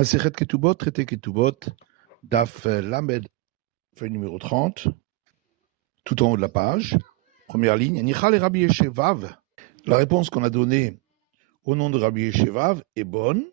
Masechet Ketubot, traité Ketubot, Daf Lamed, feuille numéro 30, tout en haut de la page, première ligne. Nichal et Rabbi Yeshevav. La réponse qu'on a donnée au nom de Rabbi Yeshevav est bonne.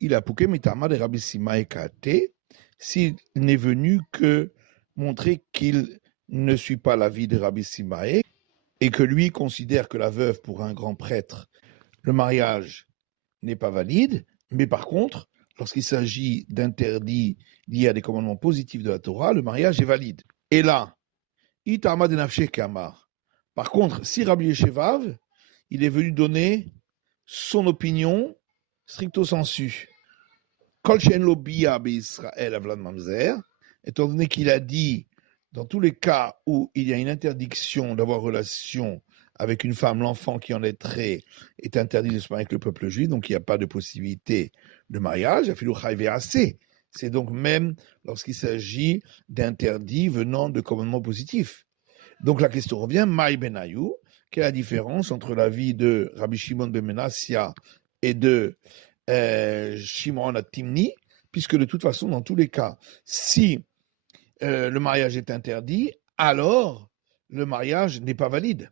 Il a pouké mitama de Rabbi Simae Kate, s'il n'est venu que montrer qu'il ne suit pas l'avis de Rabbi Simae et que lui considère que la veuve pour un grand prêtre, le mariage n'est pas valide, mais par contre, lorsqu'il s'agit d'interdits liés à des commandements positifs de la Torah, le mariage est valide. Et là, Itama de Nafshe Kamar. Par contre, si Rabbi Yeshevav, il est venu donner son opinion stricto sensu. Kol she'en lo biya be'Israël avlan mamzer, étant donné qu'il a dit, dans tous les cas où il y a une interdiction d'avoir relation avec une femme, l'enfant qui en naîtrait est interdit de se marier avec le peuple juif, donc il n'y a pas de possibilité de mariage. C'est donc même lorsqu'il s'agit d'interdits venant de commandements positifs. Donc la question revient, Maï Benayou, quelle est la différence entre l'avis de Rabbi Shimon ben Menassia et de Shimon at-Timni, puisque de toute façon, dans tous les cas, si le mariage est interdit, alors le mariage n'est pas valide.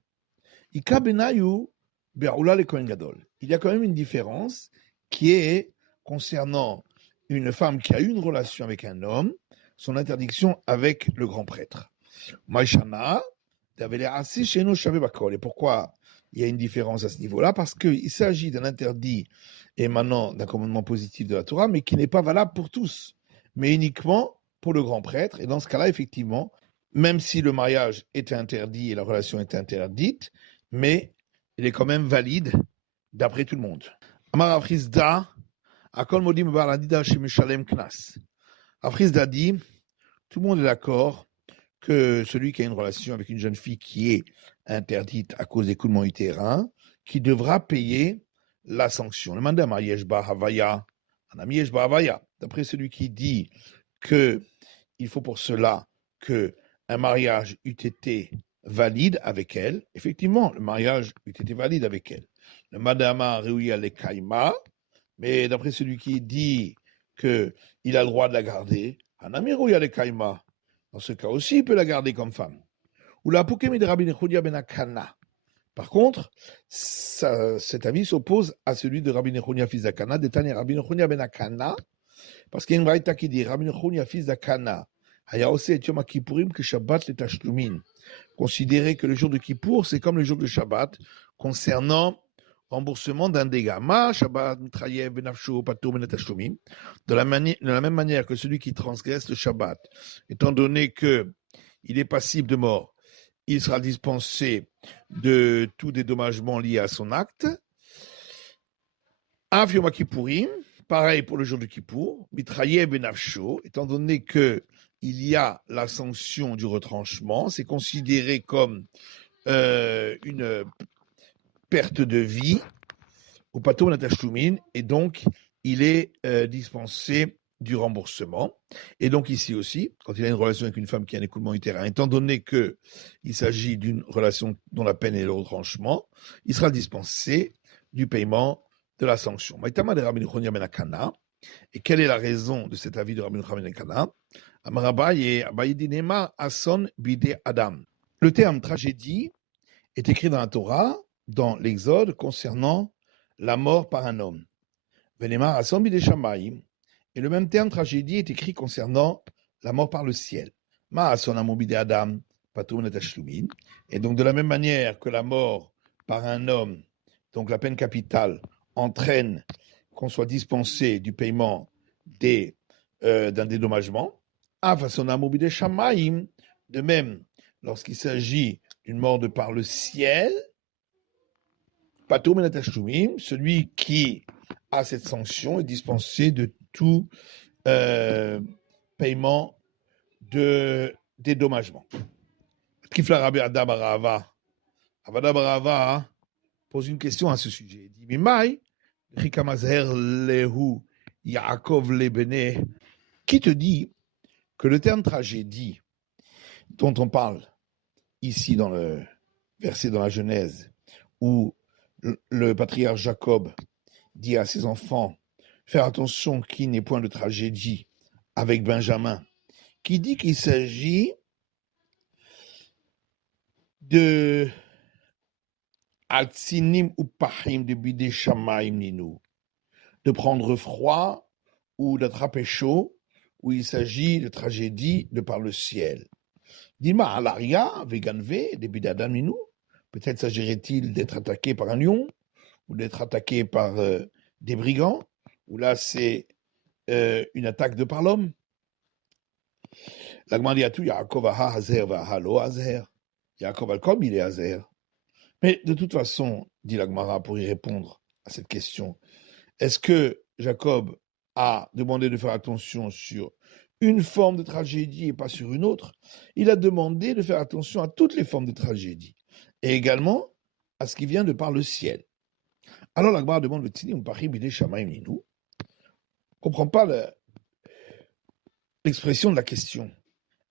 Ika Benayou be'oula le Kohen Gadol. Il y a quand même une différence qui est concernant une femme qui a eu une relation avec un homme, son interdiction avec le grand prêtre. Maïchana, et pourquoi il y a une différence à ce niveau-là? Parce qu'il s'agit d'un interdit émanant d'un commandement positif de la Torah, mais qui n'est pas valable pour tous, mais uniquement pour le grand prêtre. Et dans ce cas-là, effectivement, même si le mariage est interdit et la relation est interdite, mais il est quand même valide d'après tout le monde. Amar Afrizda, Akol Modim Baradida Shemeshalem Knas. Afrizda dit, tout le monde est d'accord que celui qui a une relation avec une jeune fille qui est interdite à cause d'écoulement utérin, qui devra payer la sanction. Le mandam a Yeshba Havaya, un ami Yeshba Havaya. D'après celui qui dit que il faut pour cela que un mariage eût été valide avec elle, effectivement, le mariage eût été valide avec elle. Le madama Reuya le Kaima, mais d'après celui qui dit qu'il a le droit de la garder, un ami Reuya le Kaima, dans ce cas aussi, il peut la garder comme femme. Ou la Pokémie de Rabbi Nechodia ben Akana. Par contre, cet avis s'oppose à celui de Rabbi Nechodia fils d'Akana, détaillé Rabbi Nechodia ben Akana, parce qu'il y a une braïta qui dit Rabbi Nechodia fils d'Akana, Haya ose et Yom Kippourim que Shabbat le Tashlumin. Considérer que le jour de Kippour, c'est comme le jour de Shabbat, concernant remboursement d'un dégât. Ma Shabbat mitrayev benafsho patur ben tashlumin. De la même manière que celui qui transgresse le Shabbat, étant donné que il est passible de mort, il sera dispensé de tout dédommagement lié à son acte. Av Yom Kippourim, pareil pour le jour de Kippour, mitrayev benafsho, étant donné que il y a la sanction du retranchement, c'est considéré comme une perte de vie au patur natashlumin, et donc il est dispensé du remboursement. Et donc ici aussi, quand il a une relation avec une femme qui a un écoulement utérin, étant donné qu'il s'agit d'une relation dont la peine est le retranchement, il sera dispensé du paiement de la sanction. Maïtama de Rabbi Nechonia ben Akana. Et quelle est la raison de cet avis de Rabbi Nechonia ben Akana? Amarabaye Abayidinema Ason Bide Adam. Le terme tragédie est écrit dans la Torah, dans l'Exode, concernant la mort par un homme. Venema Ason Bide Shamayim. Et le même terme tragédie est écrit concernant la mort par le ciel. Ma Ason Amon Bide Adam Patur Netashlumin. Et donc de la même manière que la mort par un homme, donc la peine capitale, entraîne qu'on soit dispensé du paiement d'un dédommagement, de même, lorsqu'il s'agit d'une mort de par le ciel, celui qui a cette sanction est dispensé de tout paiement de dédommagement. Kifla Rabbi Ada Barava. Avada Barava pose une question à ce sujet. Il dit, Mimai, Lehu Yaakov Lebene, qui te dit que le terme tragédie dont on parle ici dans le verset dans la Genèse, où le patriarche Jacob dit à ses enfants, faire attention qu'il n'est point de tragédie avec Benjamin, qui dit qu'il s'agit de Altsinim ou Pahim de Bidé Shamaim Ninou, de prendre froid ou d'attraper chaud, où il s'agit de tragédie de par le ciel. Dima alaria, veganve, de Bidadam Ninou, peut-être s'agirait-il d'être attaqué par un lion, ou d'être attaqué par des brigands, où là c'est une attaque de par l'homme. La Gemara dit à tout, Yaakov aha hazer vaha lo hazer. Yaakov al-Kom, il est hazer. Mais de toute façon, dit la Gemara pour y répondre à cette question, est-ce que Jacob a demandé de faire attention sur une forme de tragédie et pas sur une autre? Il a demandé de faire attention à toutes les formes de tragédie et également à ce qui vient de par le ciel. Alors la Gemara demande, on ne comprend pas l'expression de la question.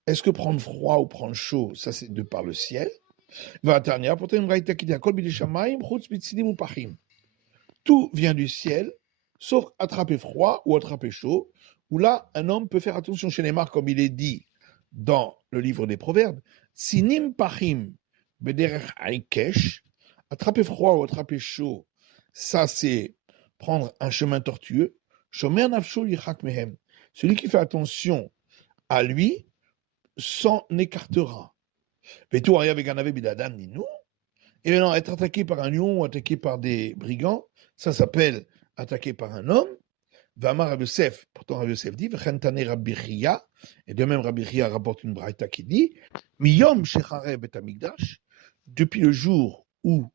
Est-ce que prendre froid ou prendre chaud, ça c'est de par le ciel? Tout vient du ciel, sauf attraper froid ou attraper chaud, où là, un homme peut faire attention chez les marques, comme il est dit dans le livre des Proverbes. Sinim pachim bederech aikesh, attraper froid ou attraper chaud, ça c'est prendre un chemin tortueux. Shomer nafsho yichak mehem. Celui qui fait attention à lui s'en écartera. Et maintenant, être attaqué par un lion ou attaqué par des brigands, ça s'appelle attaqué par un homme. Vamar Rabbi Yosef, pourtant Rabbi Yosef dit, et de même Rabbi Chia rapporte une braïta qui dit, Miyom shechareb et amigdash, depuis le jour où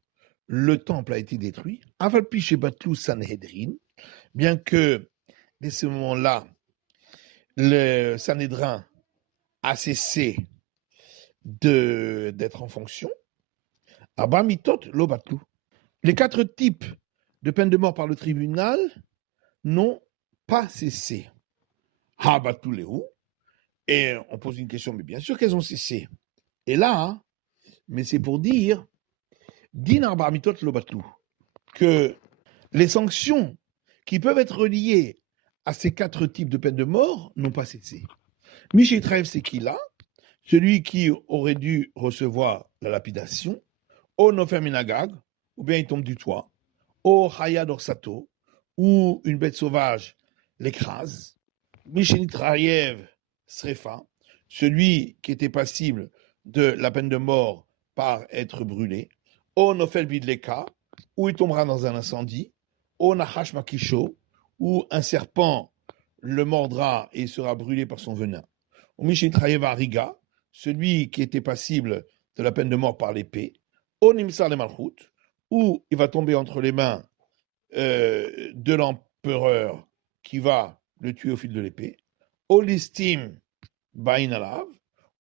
le temple a été détruit, aval pi shebatlu Sanhedrin, bien que dès ce moment-là, le Sanhédrin a cessé d'être en fonction, Abba mitot lo batlu. Les 4 types de peine de mort par le tribunal n'ont pas cessé. Ha batlu lehu. Et on pose une question, mais bien sûr qu'elles ont cessé. Et là, mais c'est pour dire, din arba mitot lo batlu, que les sanctions qui peuvent être reliées à ces 4 types de peine de mort n'ont pas cessé. Miché Traev, c'est qui là? Celui qui aurait dû recevoir la lapidation, au nofer minagag, ou bien il tombe du toit, au chaya dorsato, ou une bête sauvage l'écrase, Miché Traev srefa, celui qui était passible de la peine de mort par être brûlé, au nofel bidleka, où il tombera dans un incendie, au nachash makisho, où un serpent le mordra et sera brûlé par son venin. Au Miché Traev ariga, celui qui était passible de la peine de mort par l'épée, au Nimsar le Malchut, où il va tomber entre les mains de l'empereur qui va le tuer au fil de l'épée, au Listim Bain Alav,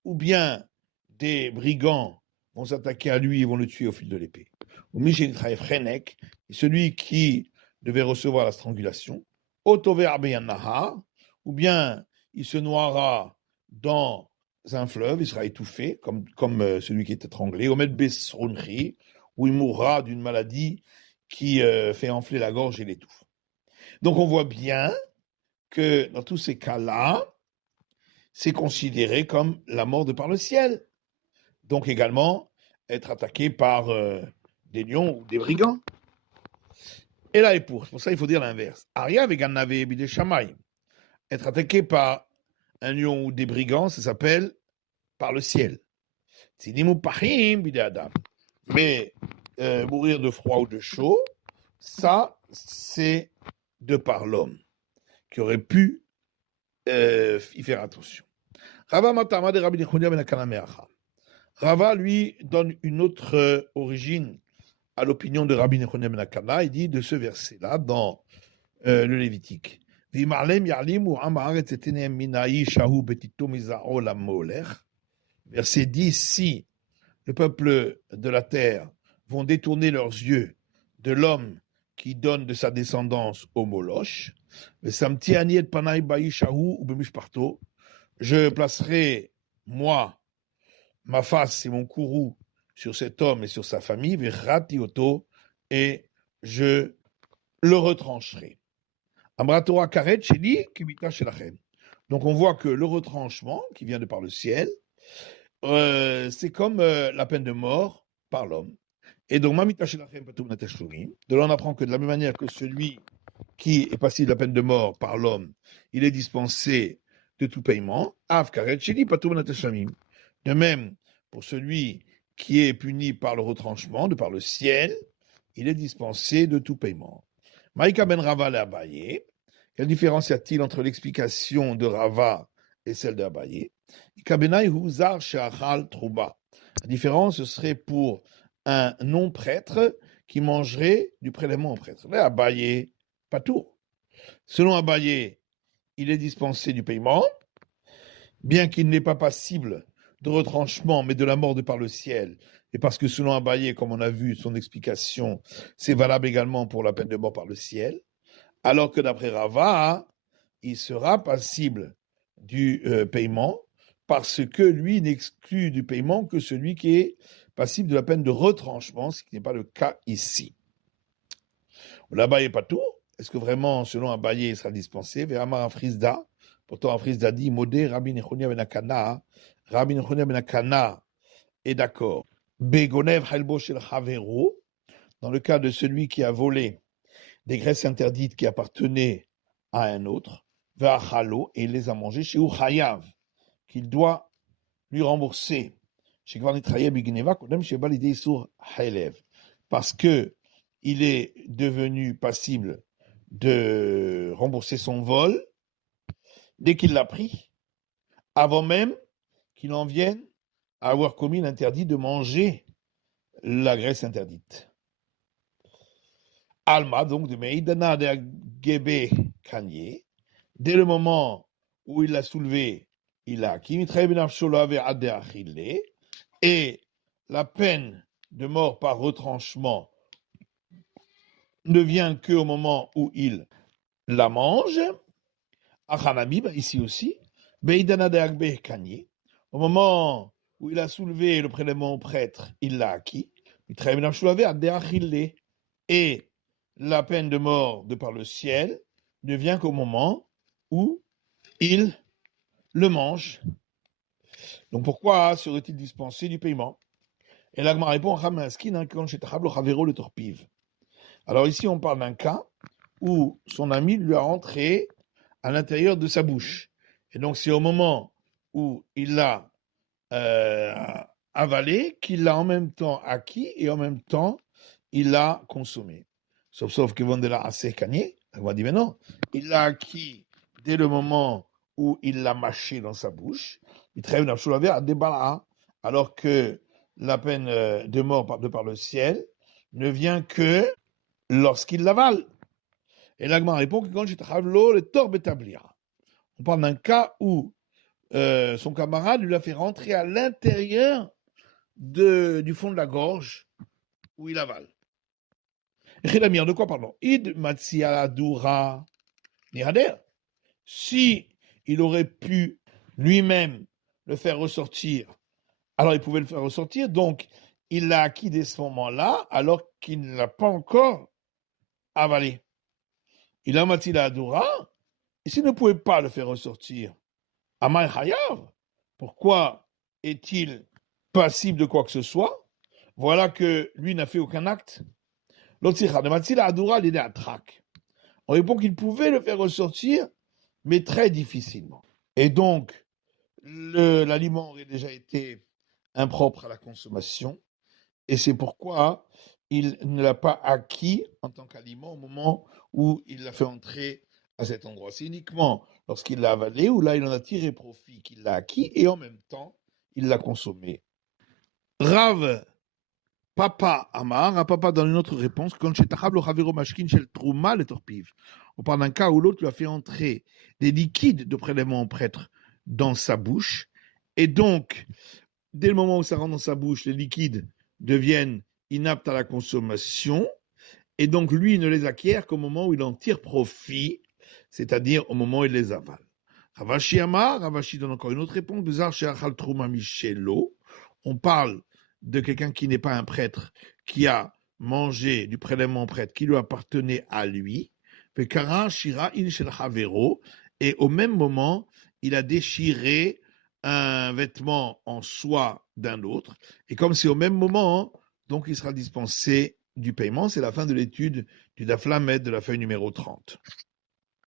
ou bien des brigands vont s'attaquer à lui et vont le tuer au fil de l'épée. Au Michel Traef Renek, celui qui devait recevoir la strangulation, au Tover Abeyan Nahar, ou bien il se noiera dans un fleuve, il sera étouffé, comme celui qui est étranglé, au Med Besrunchi, où il mourra d'une maladie qui fait enfler la gorge et l'étouffe. Donc on voit bien que dans tous ces cas-là, c'est considéré comme la mort de par le ciel. Donc également, être attaqué par des lions ou des brigands. Et là, c'est pour ça il faut dire l'inverse. Aria veganave bide shamay. Être attaqué par un lion ou des brigands, ça s'appelle par le ciel. Tzidimu pachim bide adam. Mais mourir de froid ou de chaud, ça, c'est de par l'homme, qui aurait pu y faire attention. Rava Matama de Rabbi Nechunia ben Akanameacha. Rava, lui, donne une autre origine à l'opinion de Rabbi Nechunia ben Akana. Il dit de ce verset-là, dans le Lévitique, verset 10, si le peuple de la terre vont détourner leurs yeux de l'homme qui donne de sa descendance au Moloch, je placerai, moi, ma face et mon courroux sur cet homme et sur sa famille, et je le retrancherai. Amra Torah karet sheli kimita shelachem. Donc on voit que le retranchement qui vient de par le ciel, c'est comme la peine de mort par l'homme. Et donc, mamita shelachem patur min hatashlumin. De là, on apprend que de la même manière que celui qui est passible de la peine de mort par l'homme, il est dispensé de tout paiement. Av karet sheli patur min hatashlumin. De même, pour celui qui est puni par le retranchement, de par le ciel, il est dispensé de tout paiement. Maïka ben Rava le Abaye. Quelle différence y a-t-il entre l'explication de Rava et celle de Abaye? La différence, ce serait pour un non-prêtre qui mangerait du prélèvement au prêtre. Là, Abaye, pas tout. Selon Abaye, il est dispensé du paiement, bien qu'il n'est pas passible de retranchement, mais de la mort de par le ciel. Et parce que selon Abaye, comme on a vu son explication, c'est valable également pour la peine de mort par le ciel. Alors que d'après Rava, il sera passible du paiement parce que lui n'exclut du paiement que celui qui est passible de la peine de retranchement, ce qui n'est pas le cas ici. Là-bas, il n'est pas tout. Est-ce que vraiment, selon Abaye, il sera dispensé? Véhamar Afrizda, pourtant Afrizda dit, Modé Rabbi Nechonia ben Akana, Rabbi Nechonia ben Akana est d'accord. Begonev Halbo shel Havero, dans le cas de celui qui a volé des graisses interdites qui appartenaient à un autre, Ve'achalo, et il les a mangées chez Uchayav, qu'il doit lui rembourser. Parce que il est devenu passible de rembourser son vol dès qu'il l'a pris, avant même qu'il en vienne à avoir commis l'interdit de manger la graisse interdite. Alma, donc de Meidana de Gebe Kanye, dès le moment où il l'a soulevé, il a acquis, et la peine de mort par retranchement ne vient qu'au moment où il la mange. Achanami, ici aussi, Meidana de Gebe Kanye, au moment où il a soulevé le prélèvement au prêtre, il l'a acquis, et la peine de mort de par le ciel ne vient qu'au moment où il le mange. Donc pourquoi serait-il dispensé du paiement? Et l'Agma répond, alors ici on parle d'un cas où son ami lui a rentré à l'intérieur de sa bouche. Et donc c'est au moment où il l'a avalé qu'il l'a en même temps acquis et en même temps il l'a consommé. Sauf que Vandela a sécagné, on va dire mais non, il l'a acquis dès le moment où il l'a mâché dans sa bouche, il trêve d'Abshulavé à débarras, alors que la peine de mort de par le ciel ne vient que lorsqu'il l'avale. Et l'Agma répond que quand le torbe établira. On parle d'un cas où son camarade lui a fait rentrer à l'intérieur du fond de la gorge où il avale. De quoi parlons? Id Matsialadura Nirader. Si il aurait pu lui-même le faire ressortir, alors il pouvait le faire ressortir, donc il l'a acquis dès ce moment-là, alors qu'il ne l'a pas encore avalé. Il a Matsialadura, et s'il ne pouvait pas le faire ressortir, Amay Hayav, pourquoi est-il passible de quoi que ce soit? Voilà que lui n'a fait aucun acte. On répond qu'il pouvait le faire ressortir, mais très difficilement. Et donc, l'aliment aurait déjà été impropre à la consommation, et c'est pourquoi il ne l'a pas acquis en tant qu'aliment au moment où il l'a fait entrer à cet endroit. C'est uniquement lorsqu'il l'a avalé, où là il en a tiré profit, qu'il l'a acquis, et en même temps, il l'a consommé. Rav Papa Amar, à Papa dans une autre réponse, on parle d'un cas où l'autre lui a fait entrer des liquides de prélèvement au prêtre dans sa bouche, et donc, dès le moment où ça rentre dans sa bouche, les liquides deviennent inaptes à la consommation, et donc lui ne les acquiert qu'au moment où il en tire profit, c'est-à-dire au moment où il les avale. Ravashi Amar, Ravashi donne encore une autre réponse, on parle de quelqu'un qui n'est pas un prêtre, qui a mangé du prélèvement prêtre qui lui appartenait à lui, Vekara shira in shel havero, et au même moment, il a déchiré un vêtement en soie d'un autre, et comme c'est au même moment, donc il sera dispensé du paiement. C'est la fin de l'étude du Daf Lamed de la feuille numéro 30.